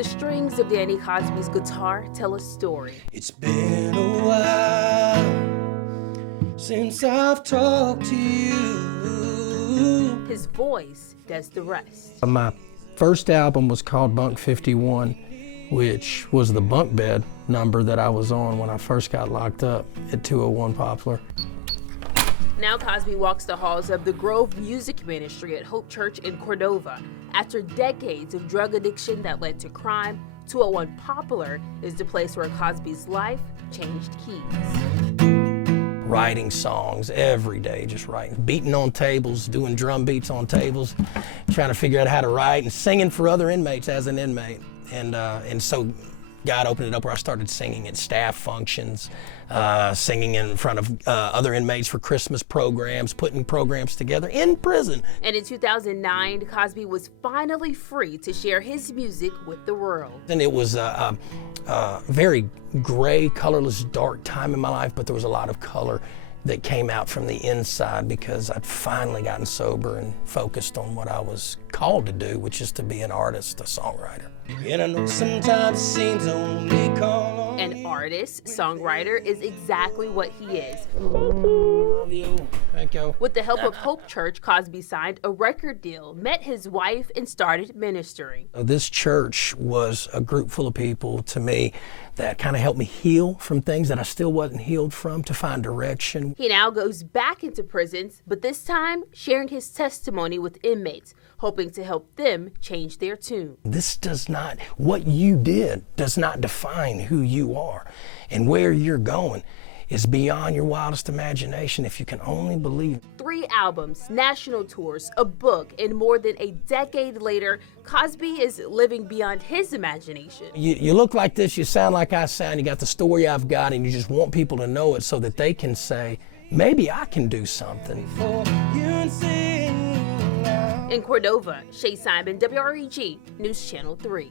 The strings of Danny Cosby's guitar tell a story. It's been a while since I've talked to you. His voice does the rest. My first album was called Bunk 51, which was the bunk bed number that I was on when I first got locked up at 201 Poplar. Now Cosby walks the halls of the Grove Music Ministry at Hope Church in Cordova. After decades of drug addiction that led to crime, 201 Poplar is the place where Cosby's life changed keys. Writing songs every day, just writing, beating on tables, doing drum beats on tables, trying to figure out how to write, and singing for other inmates as an inmate. And so God opened it up where I started singing at staff functions, singing in front of other inmates for Christmas programs, putting programs together in prison. And in 2009, Cosby was finally free to share his music with the world. And it was a very gray, colorless, dark time in my life, but there was a lot of color that came out from the inside because I'd finally gotten sober and focused on what I was called to do, which is to be an artist, a songwriter. And I know sometimes it seems only call on An artist, songwriter is exactly what he is. Love you. Thank you. With the help of Hope Church, Cosby signed a record deal, met his wife, and started ministering. This church was a group full of people to me that kind of helped me heal from things that I still wasn't healed from, to find direction. He now goes back into prisons, but this time sharing his testimony with inmates, hoping to help them change their tune. What you did does not define who you are, and where you're going is beyond your wildest imagination if you can only believe. 3 albums, national tours, a book, and more than a decade later, Cosby is living beyond his imagination. You look like this, you sound like I sound, you got the story I've got, and you just want people to know it so that they can say, maybe I can do something. In Cordova, Shay Simon, WREG News Channel 3.